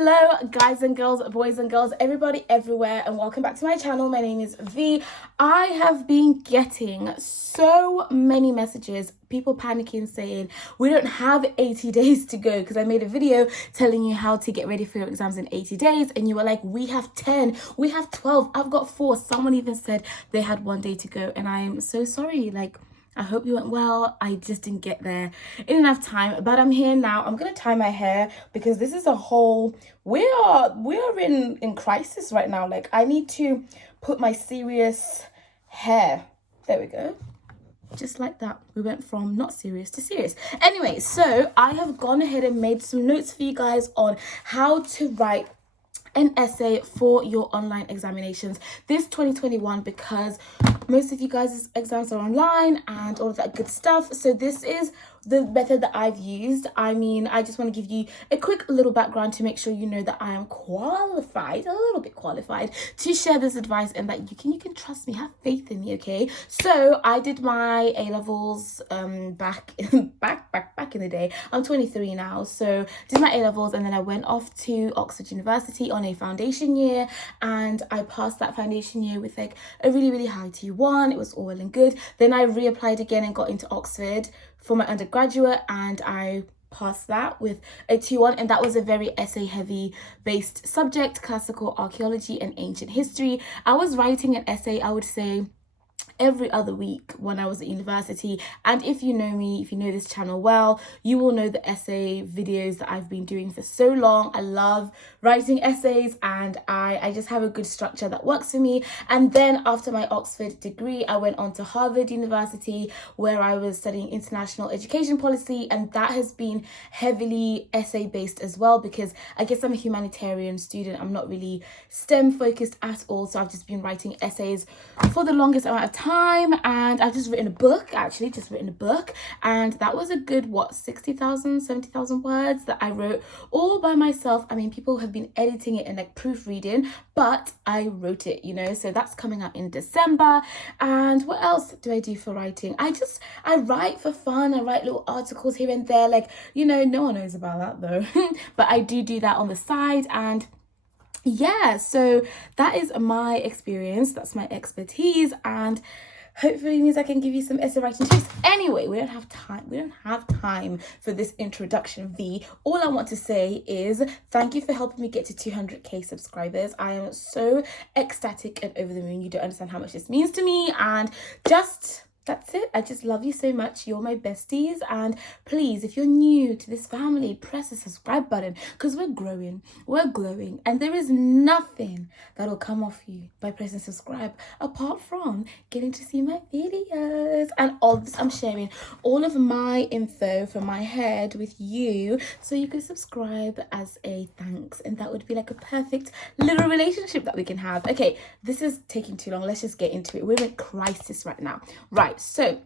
Hello guys and girls, boys and girls, everybody everywhere, and welcome back to my channel. My name is V. I have been getting so many messages, people panicking saying we don't have 80 days to go, because I made a video telling you how to get ready for your exams in 80 days and you were like, we have 10, we have 12, I've got 4. Someone even said they had 1 day to go, and I'm so sorry. I hope you went well. I just didn't get there in enough time, but I'm here now. I'm gonna tie my hair because this is a whole, we are in crisis right now. Like, I need to put my serious hair. There we go. Just like that, we went from not serious to serious. Anyway, so I have gone ahead and made some notes for you guys on how to write an essay for your online examinations this 2021, because most of you guys' exams are online and all of that good stuff. So this is the method that I've used. I mean, I just want to give you a quick little background to make sure you know that I am qualified, a little bit qualified, to share this advice, and that you can trust me, have faith in me, okay? So I did my A-levels back in the day. I'm 23 now, so did my A-levels, and then I went off to Oxford University on a foundation year, and I passed that foundation year with like a really high T1. It was all well and good. Then I reapplied again and got into Oxford for my undergraduate, and I passed that with a 2-1, and that was a very essay heavy based subject, classical archaeology and ancient history. I was writing an essay, I would say, every other week when I was at university. And if you know me, if you know this channel well, you will know the essay videos that I've been doing for so long. I love writing essays, and I just have a good structure that works for me. And then after my Oxford degree, I went on to Harvard University, where I was studying international education policy, and that has been heavily essay based as well, because I guess I'm a humanitarian student. I'm not really STEM focused at all, so I've just been writing essays for the longest amount of time. And I've just written a book, and that was a good 60,000, 70,000 words that I wrote all by myself. I mean, people have been editing it and like proofreading, but I wrote it, so that's coming out in December. And what else do I do for writing? I write for fun. I write little articles here and there, no one knows about that though. But I do that on the side. And yeah, so that is my experience, that's my expertise, and hopefully means I can give you some essay writing tips. Anyway, we don't have time for this introduction, V. All I want to say is thank you for helping me get to 200k subscribers. I am so ecstatic and over the moon. You don't understand how much this means to me, and that's it. I just love you so much. You're my besties. And please, if you're new to this family, press the subscribe button, because we're growing, we're glowing, and there is nothing that'll come off you by pressing subscribe apart from getting to see my videos. And all this, I'm sharing all of my info from my head with you, so you can subscribe as a thanks, and that would be like a perfect little relationship that we can have. Okay, this is taking too long. Let's just get into it. We're in crisis right now. Right. So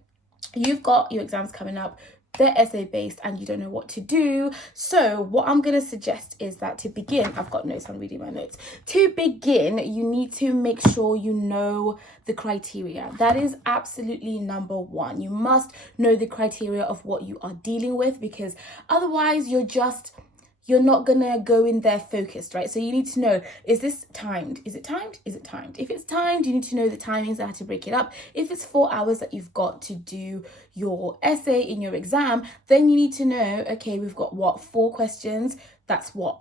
you've got your exams coming up, they're essay based, and you don't know what to do. So what I'm going to suggest is that to begin, I've got notes, I'm reading my notes. To begin, you need to make sure you know the criteria. That is absolutely number one. You must know the criteria of what you are dealing with, because otherwise you're not gonna go in there focused, right? So you need to know, is this timed? Is it timed? Is it timed? If it's timed, you need to know the timings and how to break it up. If it's 4 hours that you've got to do your essay in your exam, then you need to know, okay, we've got 4 questions. That's what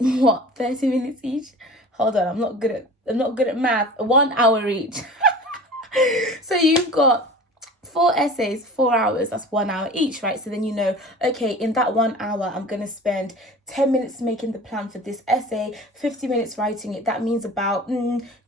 30 minutes each? Hold on, I'm not good at math. 1 hour each. So you've got 4 essays, 4 hours, that's 1 hour each, right? So then you know, okay, in that 1 hour, I'm going to spend 10 minutes making the plan for this essay, 50 minutes writing it. That means about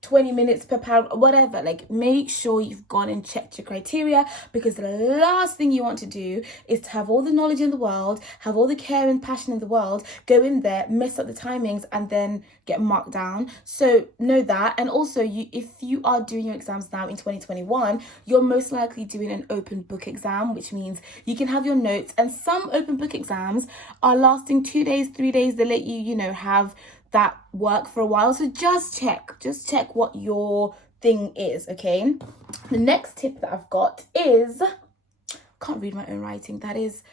20 minutes per paragraph, whatever. Like, make sure you've gone and checked your criteria, because the last thing you want to do is to have all the knowledge in the world, have all the care and passion in the world, go in there, mess up the timings, and then get marked down. So know that. And also, if you are doing your exams now in 2021, you're most likely doing an open book exam, which means you can have your notes, and some open book exams are lasting 2 days, 3 days. They let you have that work for a while. So just check what your thing is, okay? The next tip that I've got is, can't read my own writing, that is,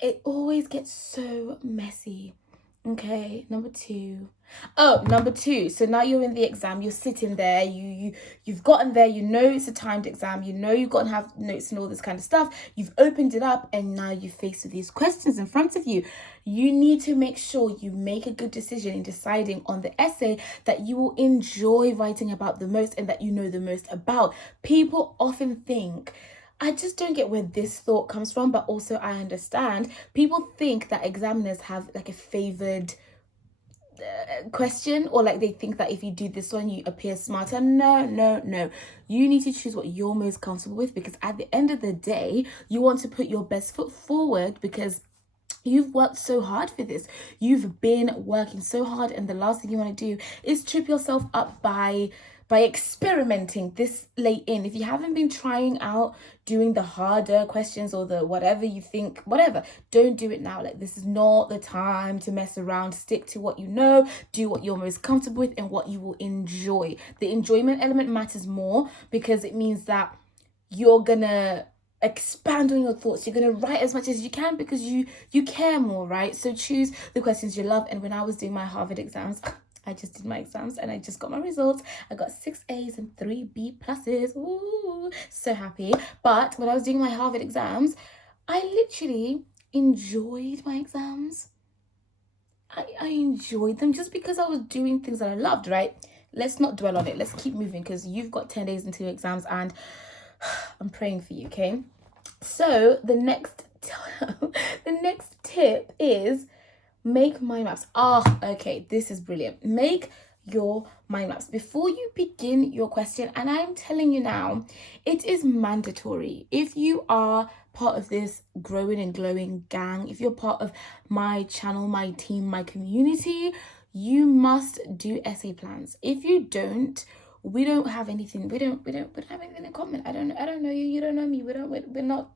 it always gets so messy Okay, number two. Oh, number two. So now you're in the exam. You're sitting there. You've gotten there. You know it's a timed exam. You know you've got to have notes and all this kind of stuff. You've opened it up, and now you're faced with these questions in front of you. You need to make sure you make a good decision in deciding on the essay that you will enjoy writing about the most and that you know the most about. People often think, I just don't get where this thought comes from, but also I understand. People think that examiners have like a favored question, or like they think that if you do this one you appear smarter. No, no, no. You need to choose what you're most comfortable with, because at the end of the day you want to put your best foot forward, because you've worked so hard for this. You've been working so hard, and the last thing you want to do is trip yourself up by experimenting this late in. If you haven't been trying out doing the harder questions or the whatever you think, whatever, don't do it now. Like, this is not the time to mess around. Stick to what you know, do what you're most comfortable with and what you will enjoy. The enjoyment element matters more, because it means that you're gonna expand on your thoughts. You're gonna write as much as you can because you care more, right? So choose the questions you love. And when I was doing my Harvard exams, I just did my exams and I just got my results. I got 6 A's and 3 B pluses. Ooh, so happy. But when I was doing my Harvard exams, I literally enjoyed my exams. I enjoyed them just because I was doing things that I loved, right? Let's not dwell on it. Let's keep moving, because you've got 10 days until exams and I'm praying for you, okay? So the next tip is make mind maps. Okay, this is brilliant. Make your mind maps before you begin your question. And I'm telling you now, it is mandatory. If you are part of this growing and glowing gang, if you're part of my channel, my team, my community, you must do essay plans. If you don't, we don't have anything. We don't have anything in common. I don't know you. You don't know me. We're not,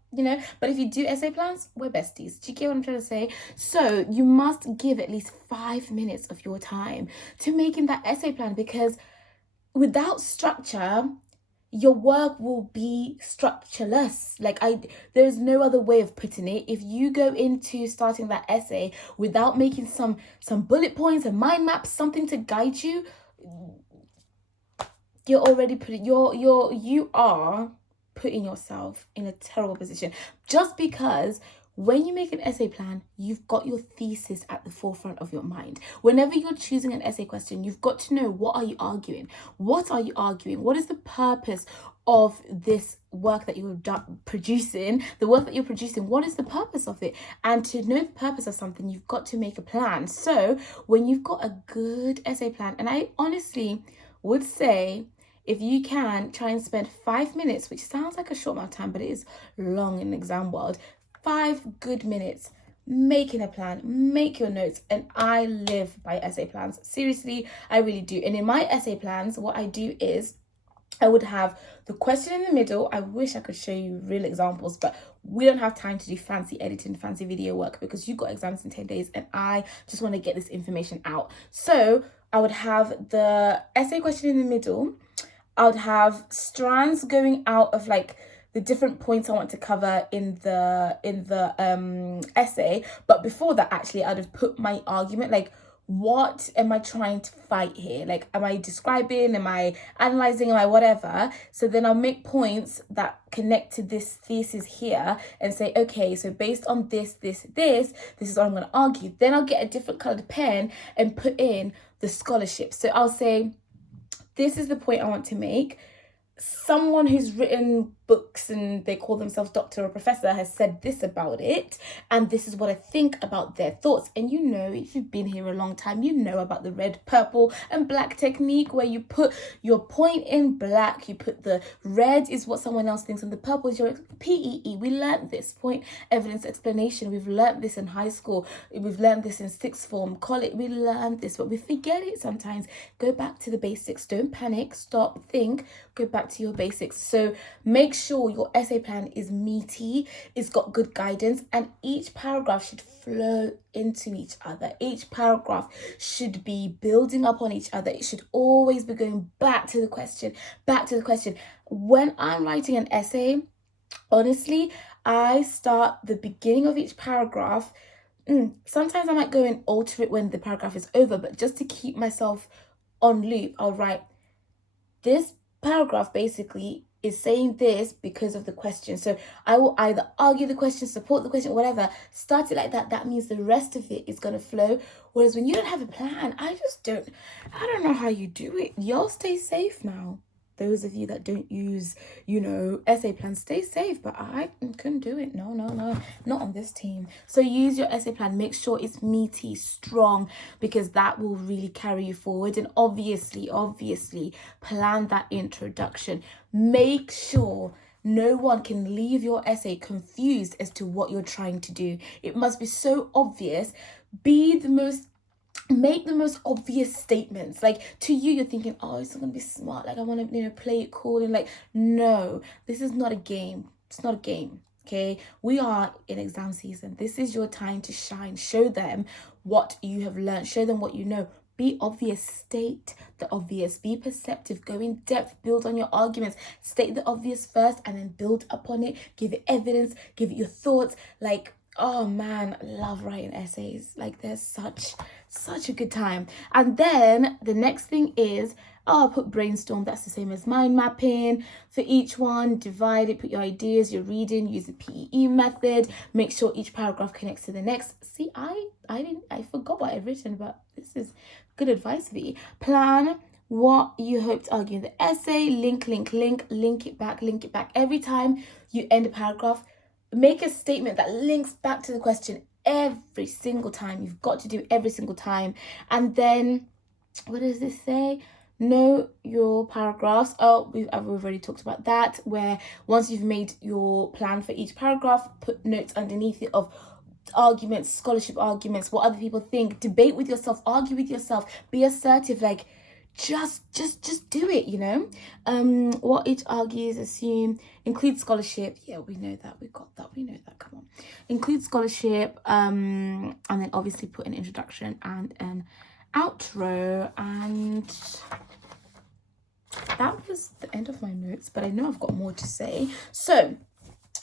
But if you do essay plans, we're besties. Do you get what I'm trying to say? So you must give at least 5 minutes of your time to making that essay plan, because without structure, your work will be structureless. There's no other way of putting it. If you go into starting that essay without making some bullet points and mind maps, something to guide you, you're already you are putting yourself in a terrible position, just because when you make an essay plan, you've got your thesis at the forefront of your mind. Whenever you're choosing an essay question, you've got to know, what are you arguing? What are you arguing? What is the purpose of this work that you're producing? The work that you're producing, what is the purpose of it? And to know the purpose of something, you've got to make a plan. So when you've got a good essay plan, and I honestly would say, if you can, try and spend 5 minutes, which sounds like a short amount of time, but it is long in the exam world, 5 good minutes making a plan. Make your notes. And I live by essay plans. Seriously, I really do. And in my essay plans, what I do is I would have the question in the middle. I wish I could show you real examples, but we don't have time to do fancy editing, fancy video work, because you've got exams in 10 days and I just want to get this information out. So I would have the essay question in the middle. I would have strands going out of like the different points I want to cover in the essay. But before that, actually, I'd have put my argument, like, what am I trying to fight here? Like, am I describing? Am I analyzing? Am I whatever? So then I'll make points that connect to this thesis here and say, okay, so based on this is what I'm going to argue. Then I'll get a different colored pen and put in the scholarship. So I'll say, this is the point I want to make. Someone who's written books and they call themselves doctor or professor has said this about it, and this is what I think about their thoughts. And if you've been here a long time, you know about the red, purple and black technique, where you put your point in black, you put the red is what someone else thinks and the purple is your PEE. We learned this, point evidence explanation. We've learned this in high school, we've learned this in sixth form, college, we learned this, but we forget it sometimes. Go back to the basics. Don't panic, stop, think, go back to your basics. So make sure your essay plan is meaty, it's got good guidance, and each paragraph should flow into each other. Each paragraph should be building up on each other. It should always be going back to the question. When I'm writing an essay, honestly, I start the beginning of each paragraph sometimes I might go and alter it when the paragraph is over, but just to keep myself on loop, I'll write, this paragraph basically is saying this because of the question. So I will either argue the question, support the question, whatever. Start it like that. That means the rest of it is going to flow. Whereas when you don't have a plan, I don't know how you do it. Y'all stay safe now. Those of you that don't use, essay plans, stay safe. But I couldn't do it. No, not on this team. So use your essay plan. Make sure it's meaty, strong, because that will really carry you forward. And obviously, plan that introduction. Make sure no one can leave your essay confused as to what you're trying to do. It must be so obvious. Make the most obvious statements. Like, to you, you're thinking, oh, it's not gonna be smart, like I want to play it cool, and like, no, this is not a game. It's not a game. Okay, we are in exam season. This is your time to shine. Show them what you have learned. Show them what you know. Be obvious, state the obvious, be perceptive, go in depth, build on your arguments, state the obvious first and then build upon it, give it evidence, give it your thoughts. Like, oh man, I love writing essays. Like, there's such a good time. And then the next thing is, I'll put brainstorm. That's the same as mind mapping. For each one, divide it, put your ideas, your reading, use the PEE method. Make sure each paragraph connects to the next. See, I forgot what I've written, but this is good advice, V. Plan what you hope to argue in the essay. Link it back. Every time you end a paragraph, make a statement that links back to the question every single time. You've got to do it every single time. And then, what does this say? Know your paragraphs. We've already talked about that, where once you've made your plan for each paragraph, put notes underneath it of arguments, scholarship arguments, what other people think. Debate with yourself, argue with yourself, be assertive. Like, just do it. What each argues, assume, include scholarship. Yeah, we know that. We know that. Come on, include scholarship, and then obviously put an introduction and an outro. And that was the end of my notes, but I know I've got more to say. So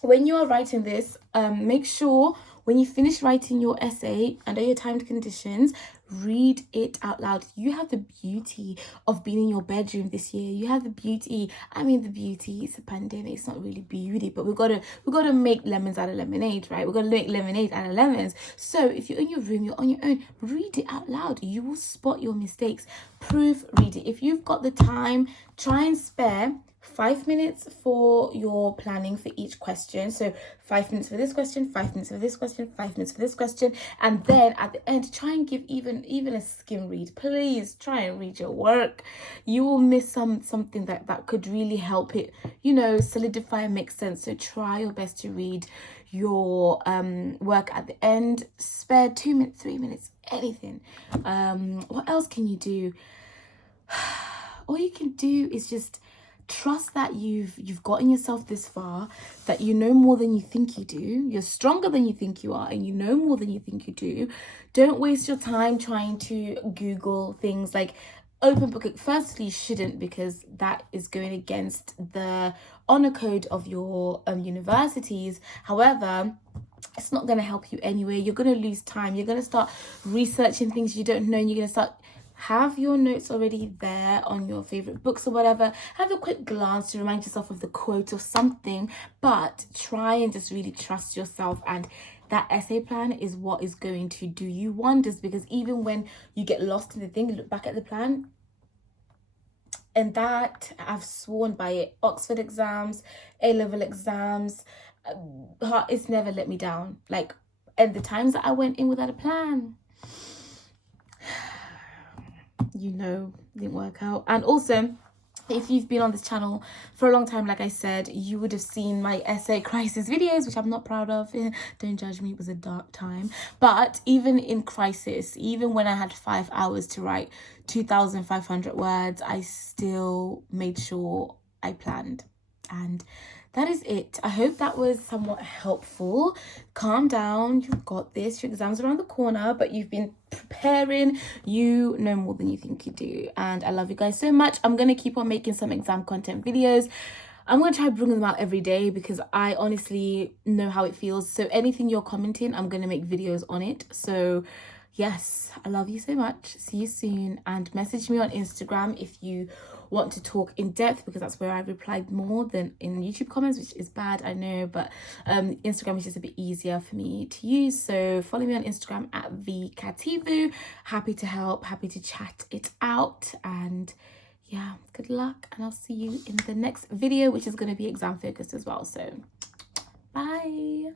when you are writing this, make sure when you finish writing your essay under your timed conditions, read it out loud. You have the beauty of being in your bedroom this year. You have the beauty. It's a pandemic. It's not really beauty, but we've got to make lemons out of lemonade, right? We're going to make lemonade out of lemons. So if you're in your room, you're on your own, read it out loud. You will spot your mistakes. Proofread it. If you've got the time, try and spare 5 minutes for your planning for each question. So 5 minutes for this question, 5 minutes for this question, 5 minutes for this question, and then at the end try and give even a skim read. Please try and read your work. You will miss something that could really help it solidify and make sense. So try your best to read your work at the end. Spare 2 minutes, 3 minutes, anything. What else can you do? All you can do is just trust that you've gotten yourself this far, that you know more than you think you do. You're stronger than you think you are, and you know more than you think you do. Don't waste your time trying to Google things like open book. Firstly, you shouldn't, because that is going against the honor code of your universities. However, it's not going to help you anyway. You're going to lose time. You're going to start researching things you don't know, and you're going to start. Have your notes already there on your favorite books or whatever. Have a quick glance to remind yourself of the quote or something, but try and just really trust yourself. And that essay plan is what is going to do you wonders, because even when you get lost in the thing, look back at the plan. And that, I've sworn by it. Oxford exams, A-level exams, it's never let me down. Like, and the times that I went in without a plan, didn't work out. And also, if you've been on this channel for a long time, like I said, you would have seen my essay crisis videos, which I'm not proud of. Don't judge me, it was a dark time. But even in crisis, even when I had 5 hours to write 2,500 words, I still made sure I planned. And that is it. I hope that was somewhat helpful. Calm down. You've got this. Your exam's around the corner, but you've been preparing. You know more than you think you do. And I love you guys so much. I'm going to keep on making some exam content videos. I'm going to try bringing them out every day because I honestly know how it feels. So anything you're commenting, I'm going to make videos on it. So yes, I love you so much. See you soon, and message me on Instagram if you want to talk in depth, because that's where I replied more than in YouTube comments, which is bad, I know, but Instagram is just a bit easier for me to use. So follow me on Instagram at VKativu. Happy to help, happy to chat it out, and yeah, good luck, and I'll see you in the next video, which is going to be exam focused as well. So bye.